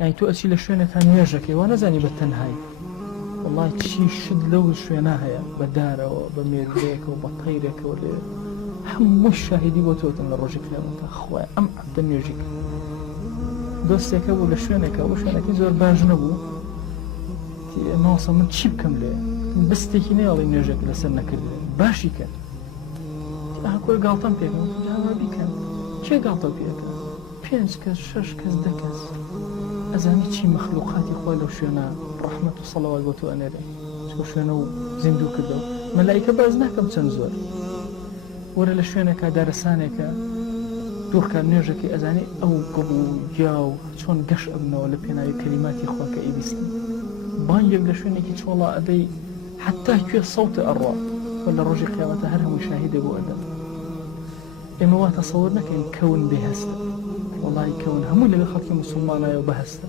يعني تو ئەچی لە شوێنێکان نوێژەکەی وا نەزانی بە تەنهایی وڵای چی شت لەو شوێنە هەیە بە دارەوە بە مێروولەیەکەوە بە تەیرێکەوە لێ هەموو شاهدی بۆ تۆتن لە ڕۆژی قیامەتە خوای ئەم عەبدە نوێژی کرد دۆستێکە بوو لە شوێنێکە بۆ شوێنەکەی زۆر باش نەبوو ماوەسە من چی بکەم لێ بستێکی نێڵی نوێژێک لەسەر نەکردێ باشی کرد کۆی گاڵتەم پێکەم جاوا بیکەن کێ گاڵتە پێەکە 5 کەس 6 کەس 10 کەس ئەزانی چی مەخلوقاتی خۆی لەو شوێنە ڕەحمەت و سەڵاوات بۆ تۆ ئەنێرێ چکە شوێنە و زیندوو کردەوە مەلایکە باز ناکەم چەند زۆر وەرە لە شوێنێکە دارەسانێکە دوورکە نوێژەکەی ئەزانی ئەو گڵ و گیا و چۆن گەش ئەبنەوە لە پێناوی کەلیماتی خۆکە ئیبیستن بانگێک لە شوێنێکی چۆڵا ئەدەی حتا کوێ سەوتە ئەڕوا وە لە ڕۆژی قیامەتە هەر هەمووی شاهیدە بۆ ئەدەن ئێمە وا تەسەوور نەکەین کەون بێهەستە وەڵای کەون هەموو لەوێ خەڵکی موسڵمانایە و بەهەستە